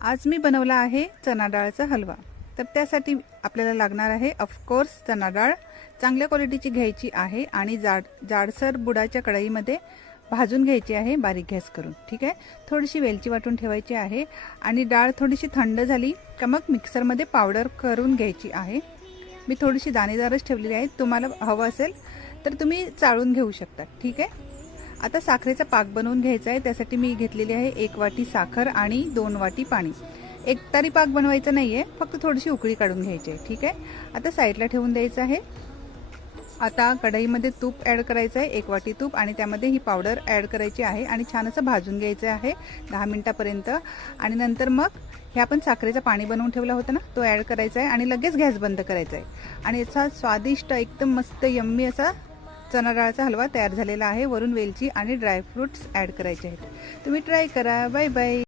आज मी बनवला आहे चना डाळचा हलवा। तर त्यासाठी आपल्याला लागणार आहे ऑफकोर्स चना डाळ चांगल्या क्वालिटीची घ्यायची आहे आणि जाडसर बुडाच्या कढईमध्ये भाजून घ्यायची आहे बारीक गॅस करून। ठीक आहे, थोडीशी वेलची वाटून ठेवायची आहे आणि डाळ थोडीशी थंड झाली का मग मिक्सरमध्ये पावडर करून घ्यायची आहे। मी थोडीशी दाणेदारच ठेवलेली आहे, तुम्हाला हवं असेल तर तुम्ही चाळून घेऊ शकता। ठीक आहे, आता साखरेचा पाक बनवून घ्यायचा आहे। त्यासाठी मी घेतलेली आहे 1 वाटी साखर आणि 2 वाटी पाणी। एकतारी पाक बनवायचा नाहीये, फक्त थोडीशी उकळी काढून घ्यायची आहे। ठीक आहे, आता साईडला ठेवून द्यायचं आहे। आता कढईमध्ये तूप ॲड करायचं आहे, 1 वाटी तूप, आणि त्यामध्ये ही पावडर ॲड करायची आहे आणि छान असं भाजून घ्यायचं आहे 10 मिनिटापर्यंत। आणि नंतर मग हे आपण साखरेचं पाणी बनवून ठेवला होता ना, तो ॲड करायचा आहे आणि लगेच गॅस बंद करायचा आहे। आणि याचा स्वादिष्ट एकदम मस्त यम्मी असा चना डाळचा हलवा तयार झालेला आहे। वरून वेलची आणि ड्रायफ्रुट्स ॲड करायचे आहेत। तुम्ही ट्राय करा। Bye bye.